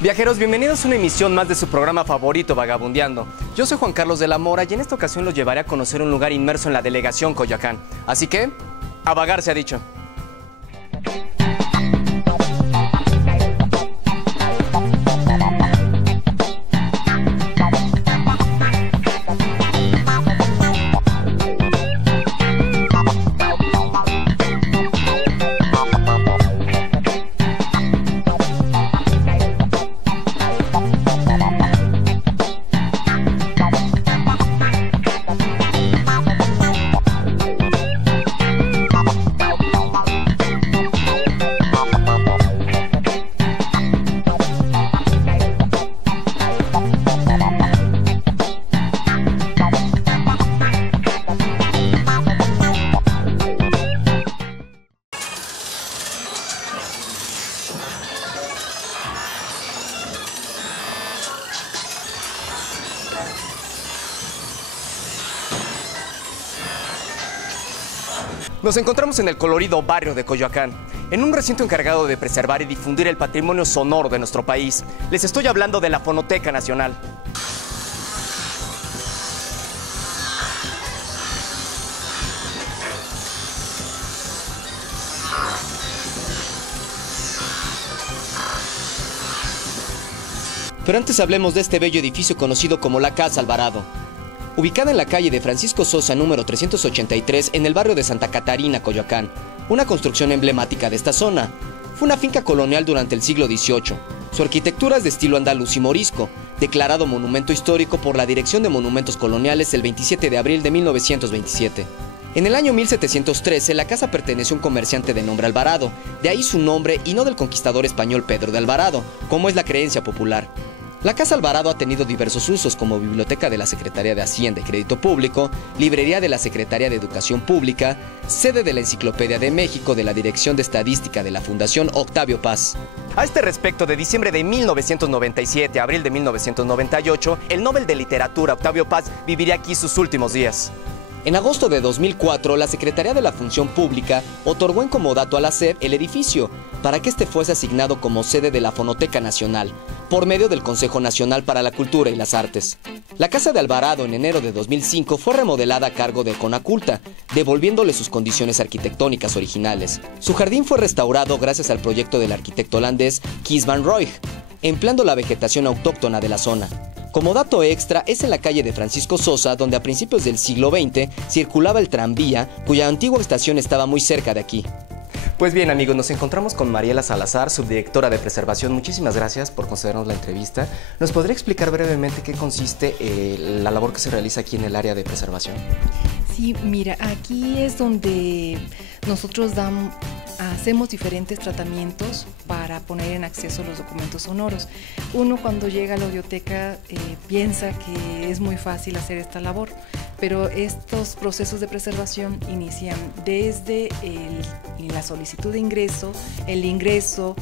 Viajeros, bienvenidos a una emisión más de su programa favorito, Vagabundeando. Yo soy Juan Carlos de la Mora y en esta ocasión los llevaré a conocer un lugar inmerso en la delegación Coyoacán. Así que, a vagar se ha dicho. Nos encontramos en el colorido barrio de Coyoacán, en un recinto encargado de preservar y difundir el patrimonio sonoro de nuestro país. Les estoy hablando de la Fonoteca Nacional. Pero antes hablemos de este bello edificio conocido como la Casa Alvarado. Ubicada en la calle de Francisco Sosa, número 383, en el barrio de Santa Catarina, Coyoacán, una construcción emblemática de esta zona. Fue una finca colonial durante el siglo XVIII. Su arquitectura es de estilo andaluz y morisco, declarado monumento histórico por la Dirección de Monumentos Coloniales el 27 de abril de 1927. En el año 1713, la casa perteneció a un comerciante de nombre Alvarado, de ahí su nombre y no del conquistador español Pedro de Alvarado, como es la creencia popular. La Casa Alvarado ha tenido diversos usos como biblioteca de la Secretaría de Hacienda y Crédito Público, librería de la Secretaría de Educación Pública, sede de la Enciclopedia de México de la Dirección de Estadística de la Fundación Octavio Paz. A este respecto, de diciembre de 1997 a abril de 1998, el Nobel de Literatura Octavio Paz viviría aquí sus últimos días. En agosto de 2004, la Secretaría de la Función Pública otorgó en comodato a la SEP el edificio para que este fuese asignado como sede de la Fonoteca Nacional, por medio del Consejo Nacional para la Cultura y las Artes. La Casa de Alvarado en enero de 2005 fue remodelada a cargo de Conaculta, devolviéndole sus condiciones arquitectónicas originales. Su jardín fue restaurado gracias al proyecto del arquitecto holandés Kees van Rooij, empleando la vegetación autóctona de la zona. Como dato extra, es en la calle de Francisco Sosa donde a principios del siglo XX circulaba el tranvía, cuya antigua estación estaba muy cerca de aquí. Pues bien, amigos, nos encontramos con Mariela Salazar, subdirectora de Preservación. Muchísimas gracias por concedernos la entrevista. ¿Nos podría explicar brevemente qué consiste la labor que se realiza aquí en el área de preservación? Sí, mira, aquí es donde nosotros hacemos diferentes tratamientos para poner en acceso los documentos sonoros. Uno cuando llega a la biblioteca piensa que es muy fácil hacer esta labor, pero estos procesos de preservación inician desde la solicitud de ingreso, el ingreso,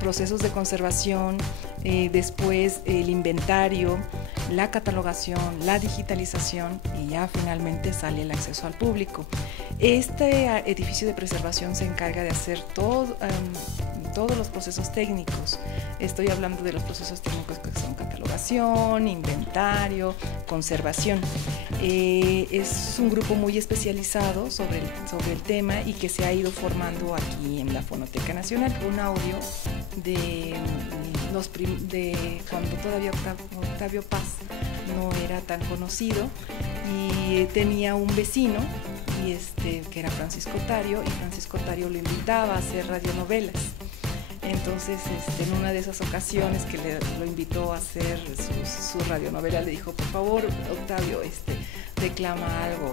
procesos de conservación, después el inventario, la catalogación, la digitalización y ya finalmente sale el acceso al público. Este edificio de preservación se encarga de hacer todos los procesos técnicos. Estoy hablando de los procesos técnicos que son catalogación, inventario, conservación. Es un grupo muy especializado sobre el tema y que se ha ido formando aquí en la Fonoteca Nacional. Un audio de cuando todavía Octavio Paz no era tan conocido y tenía un vecino que era Francisco Tario, y Francisco Tario lo invitaba a hacer radionovelas. Entonces, en una de esas ocasiones que lo invitó a hacer su radionovela, le dijo, por favor, Octavio, declama algo,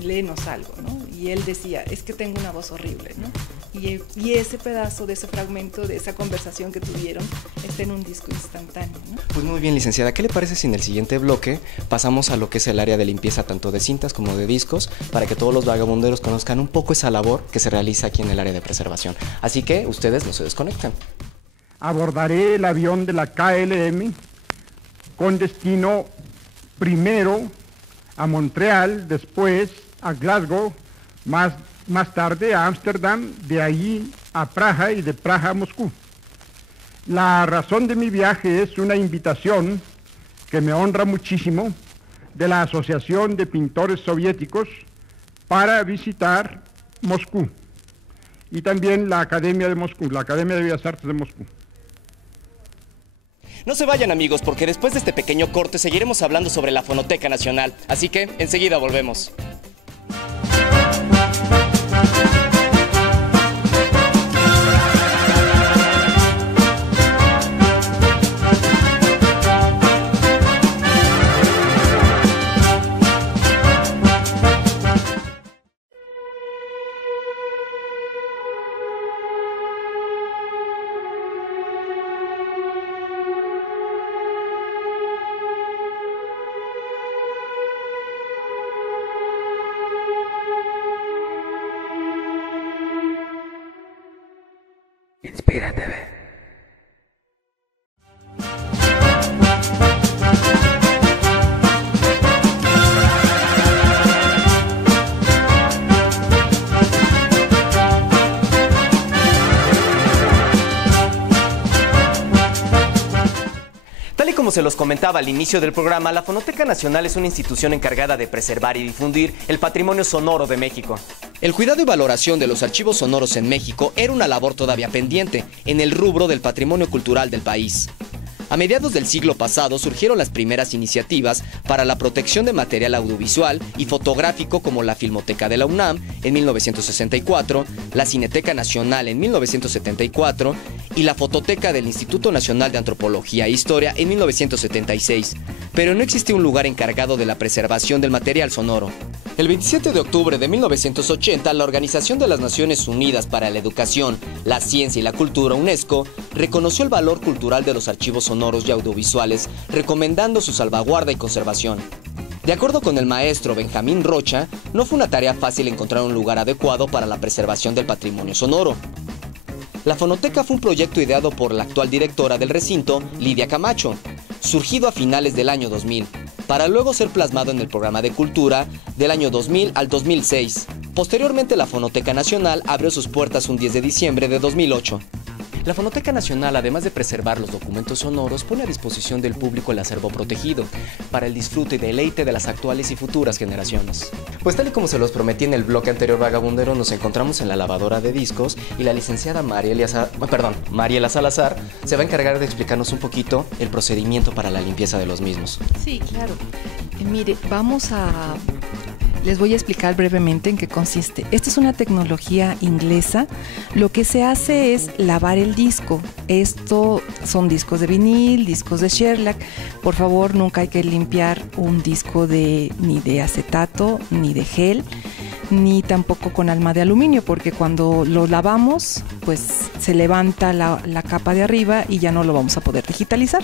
léenos algo, ¿no? Y él decía, es que tengo una voz horrible, ¿no? Y ese pedazo de ese fragmento, de esa conversación que tuvieron, está en un disco instantáneo, ¿no? Pues muy bien, licenciada. ¿Qué le parece si en el siguiente bloque pasamos a lo que es el área de limpieza tanto de cintas como de discos, para que todos los vagabunderos conozcan un poco esa labor que se realiza aquí en el área de preservación? Así que ustedes no se desconecten. Abordaré el avión de la KLM con destino primero a Montreal, después a Glasgow, más tarde a Ámsterdam, de allí a Praga y de Praga a Moscú. La razón de mi viaje es una invitación que me honra muchísimo de la Asociación de Pintores Soviéticos para visitar Moscú y también la Academia de Moscú, la Academia de Bellas Artes de Moscú. No se vayan, amigos, porque después de este pequeño corte seguiremos hablando sobre la Fonoteca Nacional, así que enseguida volvemos. Inspira TV. Tal y como se los comentaba al inicio del programa, la Fonoteca Nacional es una institución encargada de preservar y difundir el patrimonio sonoro de México. El cuidado y valoración de los archivos sonoros en México era una labor todavía pendiente en el rubro del patrimonio cultural del país. A mediados del siglo pasado surgieron las primeras iniciativas para la protección de material audiovisual y fotográfico como la Filmoteca de la UNAM en 1964, la Cineteca Nacional en 1974 y la Fototeca del Instituto Nacional de Antropología e Historia en 1976, pero no existía un lugar encargado de la preservación del material sonoro. El 27 de octubre de 1980, la Organización de las Naciones Unidas para la Educación, la Ciencia y la Cultura, UNESCO, reconoció el valor cultural de los archivos sonoros y audiovisuales, recomendando su salvaguarda y conservación. De acuerdo con el maestro Benjamín Rocha, no fue una tarea fácil encontrar un lugar adecuado para la preservación del patrimonio sonoro. La Fonoteca fue un proyecto ideado por la actual directora del recinto, Lidia Camacho, surgido a finales del año 2000, para luego ser plasmado en el programa de cultura del año 2000 al 2006. Posteriormente, la Fonoteca Nacional abrió sus puertas un 10 de diciembre de 2008. La Fonoteca Nacional, además de preservar los documentos sonoros, pone a disposición del público el acervo protegido para el disfrute y deleite de las actuales y futuras generaciones. Pues tal y como se los prometí en el bloque anterior vagabundero, nos encontramos en la lavadora de discos y la licenciada Mariela Salazar se va a encargar de explicarnos un poquito el procedimiento para la limpieza de los mismos. Sí, claro. Mire, les voy a explicar brevemente en qué consiste. Esta es una tecnología inglesa. Lo que se hace es lavar el disco. Esto son discos de vinil, discos de shellac. Por favor, nunca hay que limpiar un disco ni de acetato, ni de gel, ni tampoco con alma de aluminio, porque cuando lo lavamos, pues se levanta la capa de arriba y ya no lo vamos a poder digitalizar.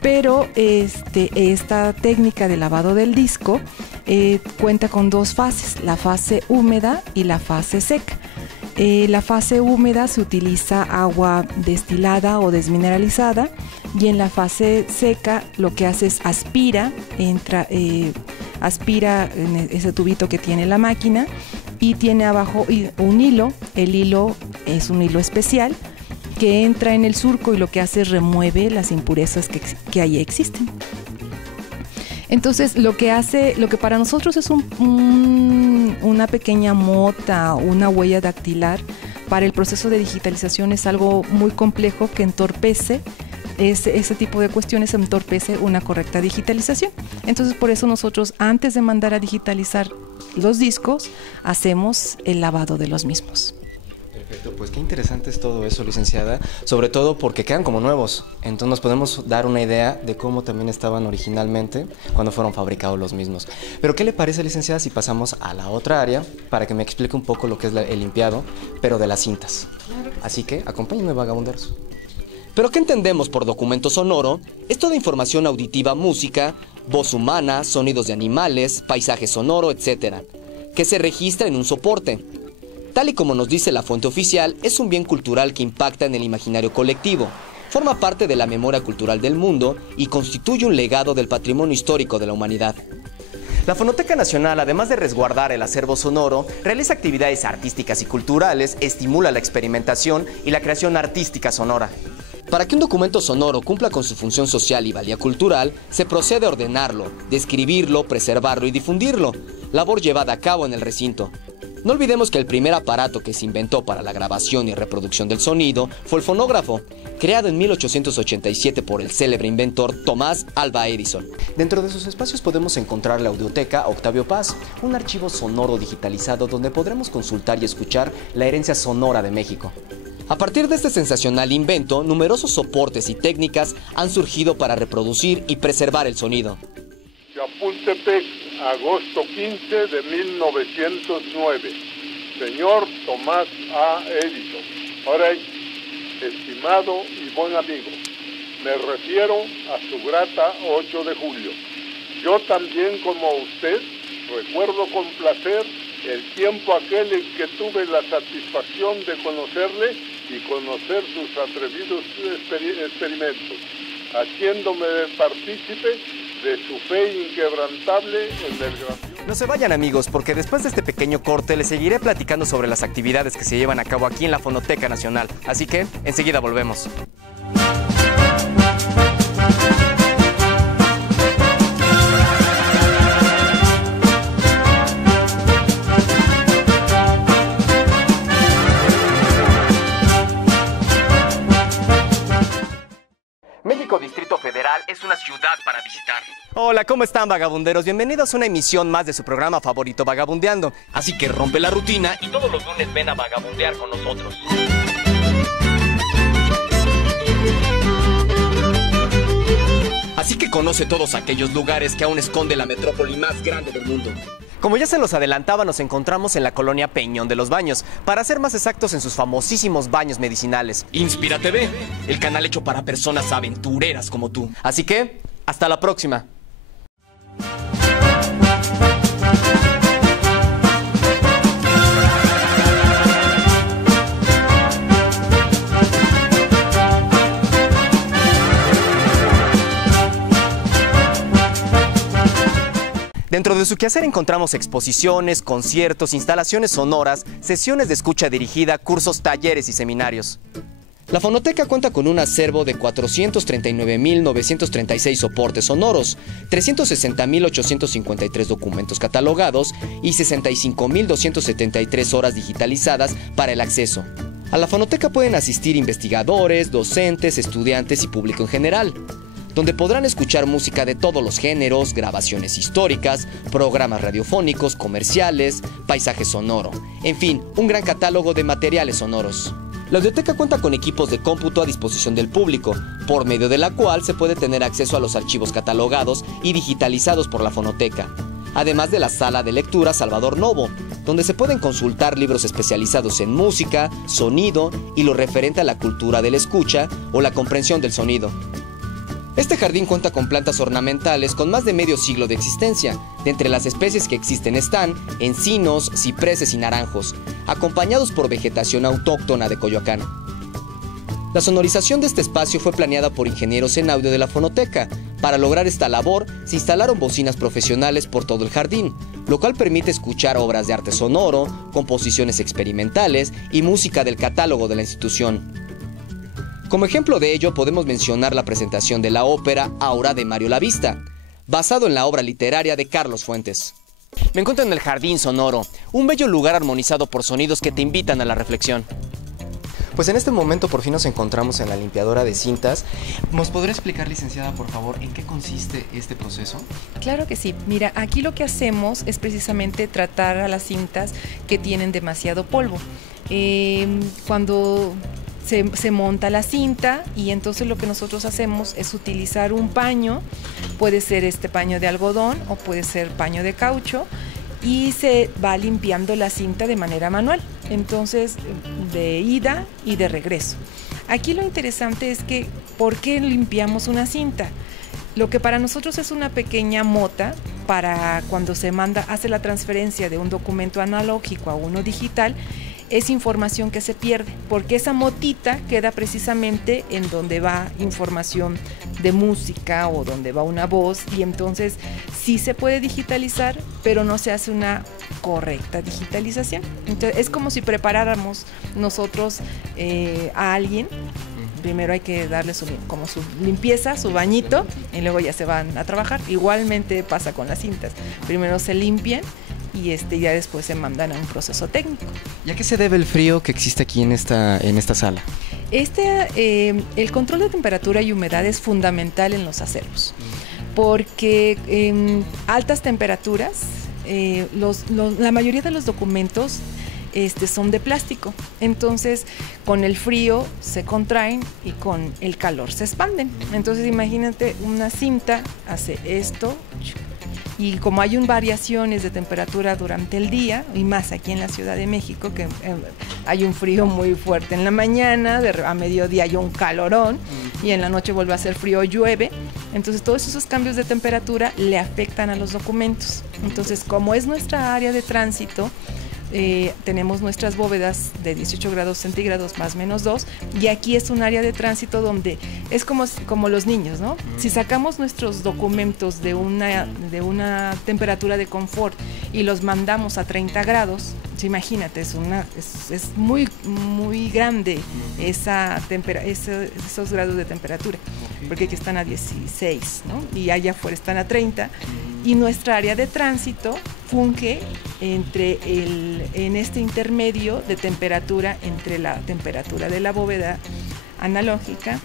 Pero esta técnica de lavado del disco cuenta con dos fases, la fase húmeda y la fase seca. La fase húmeda se utiliza agua destilada o desmineralizada, y en la fase seca lo que hace es aspira en ese tubito que tiene la máquina, y tiene abajo un hilo. El hilo es un hilo especial que entra en el surco y lo que hace es remueve las impurezas que ahí existen. Entonces, lo que para nosotros es una pequeña mota, una huella dactilar, para el proceso de digitalización es algo muy complejo que entorpece. Ese tipo de cuestiones entorpece una correcta digitalización. Entonces, por eso nosotros, antes de mandar a digitalizar los discos, hacemos el lavado de los mismos. Perfecto, pues qué interesante es todo eso, licenciada, sobre todo porque quedan como nuevos, entonces nos podemos dar una idea de cómo también estaban originalmente cuando fueron fabricados los mismos. Pero ¿qué le parece, licenciada, si pasamos a la otra área para que me explique un poco lo que es el limpiado, pero de las cintas? Claro que sí. Así que acompáñenme, vagabunderos. ¿Pero qué entendemos por documento sonoro? Es toda información auditiva, música, voz humana, sonidos de animales, paisaje sonoro, etc., que se registra en un soporte. Tal y como nos dice la fuente oficial, es un bien cultural que impacta en el imaginario colectivo, forma parte de la memoria cultural del mundo y constituye un legado del patrimonio histórico de la humanidad. La Fonoteca Nacional, además de resguardar el acervo sonoro, realiza actividades artísticas y culturales, estimula la experimentación y la creación artística sonora. Para que un documento sonoro cumpla con su función social y valía cultural, se procede a ordenarlo, describirlo, preservarlo y difundirlo, labor llevada a cabo en el recinto. No olvidemos que el primer aparato que se inventó para la grabación y reproducción del sonido fue el fonógrafo, creado en 1887 por el célebre inventor Tomás Alva Edison. Dentro de sus espacios podemos encontrar la audioteca Octavio Paz, un archivo sonoro digitalizado donde podremos consultar y escuchar la herencia sonora de México. A partir de este sensacional invento, numerosos soportes y técnicas han surgido para reproducir y preservar el sonido. Chapultepec, agosto 15 de 1909. Señor Tomás A. Edison. Ahora, estimado y buen amigo, me refiero a su grata 8 de julio. Yo también, como usted, recuerdo con placer el tiempo aquel en que tuve la satisfacción de conocerle y conocer sus atrevidos experimentos, haciéndome partícipe de su fe inquebrantable en el grandioso. No se vayan, amigos, porque después de este pequeño corte les seguiré platicando sobre las actividades que se llevan a cabo aquí en la Fonoteca Nacional. Así que enseguida volvemos. México Distrito Federal es una ciudad para visitar. Hola, ¿cómo están, vagabunderos? Bienvenidos a una emisión más de su programa favorito, Vagabundeando. Así que rompe la rutina y todos los lunes ven a vagabundear con nosotros. Así que conoce todos aquellos lugares que aún esconde la metrópoli más grande del mundo. Como ya se los adelantaba, nos encontramos en la colonia Peñón de los Baños, para ser más exactos en sus famosísimos baños medicinales. Inspira TV, el canal hecho para personas aventureras como tú. Así que, hasta la próxima. Dentro de su quehacer encontramos exposiciones, conciertos, instalaciones sonoras, sesiones de escucha dirigida, cursos, talleres y seminarios. La Fonoteca cuenta con un acervo de 439.936 soportes sonoros, 360.853 documentos catalogados y 65.273 horas digitalizadas para el acceso. A la Fonoteca pueden asistir investigadores, docentes, estudiantes y público en general, donde podrán escuchar música de todos los géneros, grabaciones históricas, programas radiofónicos, comerciales, paisaje sonoro, en fin, un gran catálogo de materiales sonoros. La audioteca cuenta con equipos de cómputo a disposición del público, por medio de la cual se puede tener acceso a los archivos catalogados y digitalizados por la Fonoteca, además de la sala de lectura Salvador Novo, donde se pueden consultar libros especializados en música, sonido y lo referente a la cultura de la escucha o la comprensión del sonido. Este jardín cuenta con plantas ornamentales con más de medio siglo de existencia. De entre las especies que existen están encinos, cipreses y naranjos, acompañados por vegetación autóctona de Coyoacán. La sonorización de este espacio fue planeada por ingenieros en audio de la Fonoteca. Para lograr esta labor, se instalaron bocinas profesionales por todo el jardín, lo cual permite escuchar obras de arte sonoro, composiciones experimentales y música del catálogo de la institución. Como ejemplo de ello, podemos mencionar la presentación de la ópera Aura de Mario Lavista, basado en la obra literaria de Carlos Fuentes. Me encuentro en el Jardín Sonoro, un bello lugar armonizado por sonidos que te invitan a la reflexión. Pues en este momento por fin nos encontramos en la limpiadora de cintas. ¿Nos podrá explicar, licenciada, por favor, en qué consiste este proceso? Claro que sí. Mira, aquí lo que hacemos es precisamente tratar a las cintas que tienen demasiado polvo. Cuando se monta la cinta y entonces lo que nosotros hacemos es utilizar un paño, puede ser este paño de algodón o puede ser paño de caucho, y se va limpiando la cinta de manera manual, entonces de ida y de regreso. Aquí lo interesante es que, ¿por qué limpiamos una cinta? Lo que para nosotros es una pequeña mota, para cuando se hace la transferencia de un documento analógico a uno digital, es información que se pierde, porque esa motita queda precisamente en donde va información de música o donde va una voz, y entonces sí se puede digitalizar, pero no se hace una correcta digitalización. Entonces es como si preparáramos nosotros a alguien primero hay que darle como su limpieza, su bañito, y luego ya se van a trabajar. Igualmente pasa con las cintas. Primero se limpian y ya después se mandan a un proceso técnico. ¿Y a qué se debe el frío que existe aquí en esta sala? El control de temperatura y humedad es fundamental en los aceros, porque en altas temperaturas la mayoría de los documentos son de plástico, entonces con el frío se contraen y con el calor se expanden. Entonces imagínate, una cinta hace esto, y como hay variaciones de temperatura durante el día, y más aquí en la Ciudad de México, que hay un frío muy fuerte en la mañana, a mediodía hay un calorón, y en la noche vuelve a hacer frío, llueve. Entonces todos esos cambios de temperatura le afectan a los documentos. Entonces, como es nuestra área de tránsito, tenemos nuestras bóvedas de 18 grados centígrados más menos 2, y aquí es un área de tránsito donde es como los niños, ¿no? Si sacamos nuestros documentos de una temperatura de confort y los mandamos a 30 grados, imagínate, es muy, muy grande esos grados de temperatura, porque aquí están a 16, ¿no? Y allá afuera están a 30, y nuestra área de tránsito funge en este intermedio de temperatura entre la temperatura de la bóveda analógica,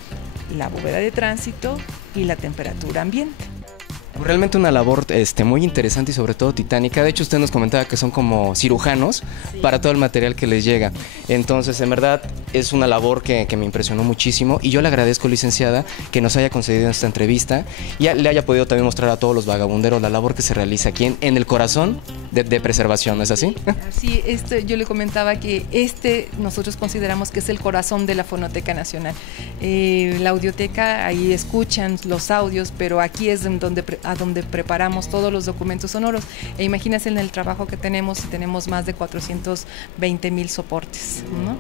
la bóveda de tránsito y la temperatura ambiente. Realmente una labor muy interesante y sobre todo titánica. De hecho, usted nos comentaba que son como cirujanos, sí, para todo el material que les llega. Entonces, en verdad, es una labor que me impresionó muchísimo, y yo le agradezco, licenciada, que nos haya concedido esta entrevista y le haya podido también mostrar a todos los vagabunderos la labor que se realiza aquí en el corazón de preservación, ¿no es así? Sí, yo le comentaba que nosotros consideramos que es el corazón de la Fonoteca Nacional. La audioteca, ahí escuchan los audios, pero aquí es donde preparamos todos los documentos sonoros. E imagínense en el trabajo que tenemos más de 420,000 soportes, ¿no?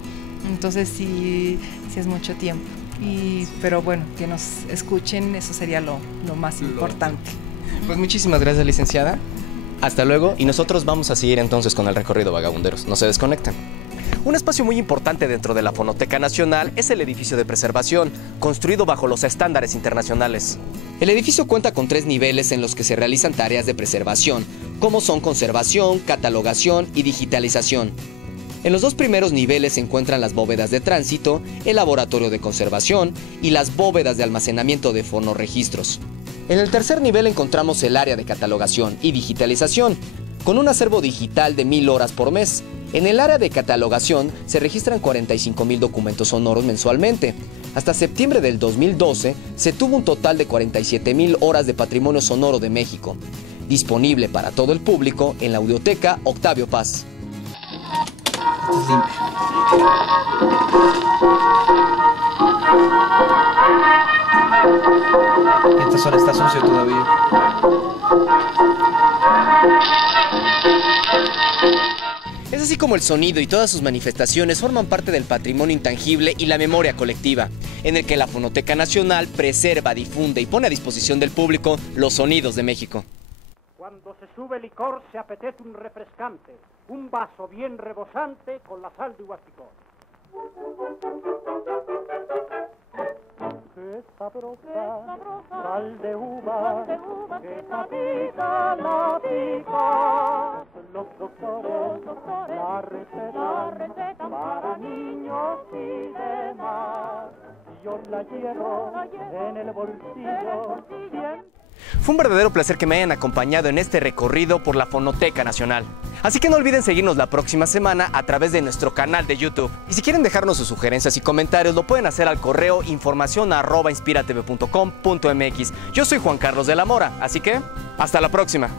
Entonces sí es mucho tiempo. Pero bueno, que nos escuchen, eso sería lo más importante. Pues muchísimas gracias, licenciada. Hasta luego, y nosotros vamos a seguir entonces con el recorrido, vagabunderos. No se desconecten. Un espacio muy importante dentro de la Fonoteca Nacional es el edificio de preservación, construido bajo los estándares internacionales. El edificio cuenta con 3 niveles en los que se realizan tareas de preservación, como son conservación, catalogación y digitalización. En los 2 primeros niveles se encuentran las bóvedas de tránsito, el laboratorio de conservación y las bóvedas de almacenamiento de fonorregistros. En el tercer nivel encontramos el área de catalogación y digitalización, con un acervo digital de 1000 horas por mes. En el área de catalogación se registran 45,000 documentos sonoros mensualmente. Hasta septiembre del 2012 se tuvo un total de 47,000 horas de patrimonio sonoro de México, disponible para todo el público en la audioteca Octavio Paz. Esta zona está sucia todavía. Es así como el sonido y todas sus manifestaciones forman parte del patrimonio intangible y la memoria colectiva, en el que la Fonoteca Nacional preserva, difunde y pone a disposición del público los sonidos de México. Cuando se sube licor se apetece un refrescante, un vaso bien rebosante con la sal de Huasticón. Qué sabrosa, sal de uva, que pica la pica. Los doctores, la receta para niños y demás. Yo la llevo en el bolsillo siempre. Fue un verdadero placer que me hayan acompañado en este recorrido por la Fonoteca Nacional. Así que no olviden seguirnos la próxima semana a través de nuestro canal de YouTube. Y si quieren dejarnos sus sugerencias y comentarios, lo pueden hacer al correo informacion@inspiratv.com.mx. Yo soy Juan Carlos de la Mora, así que hasta la próxima.